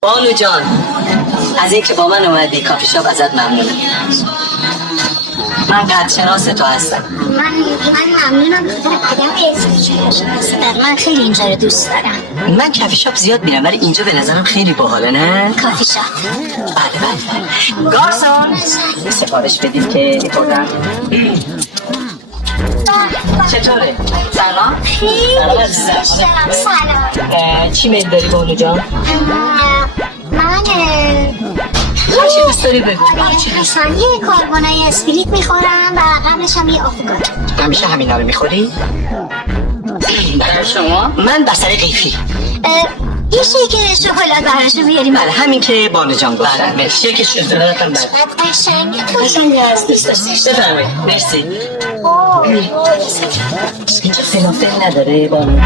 بانو جان، از اینکه با من اومدی کافی شاپ ازت ممنونم. من قدرشناس تو هستم. من ممنونم. آدم اسمی من خیلی اینجا رو دوست دارم. من کافی شاپ زیاد میرم ولی اینجا به نظرم خیلی باحاله نه؟ کافی شاپ. بله. گارسون سفارش بدید که میخوردم. چطوره؟ سلام؟ خیلی سلام. چی میل داری بانو جان؟ من هر چی دوست داری بگو. یه کاربونای اسپریت میخورم و قبلش هم یه آفوکادو. همیشه همینا رو میخوری؟ برای شما؟ من بسر قیفی. یه شیک شکلات براشو بیاریم. بله همین که بانو جان گفتن. مرسی که شکلات هم بله. قشنگه هست دوست داشتی. بفرمایید. مرسی. اینجا فلافل نداره بانو؟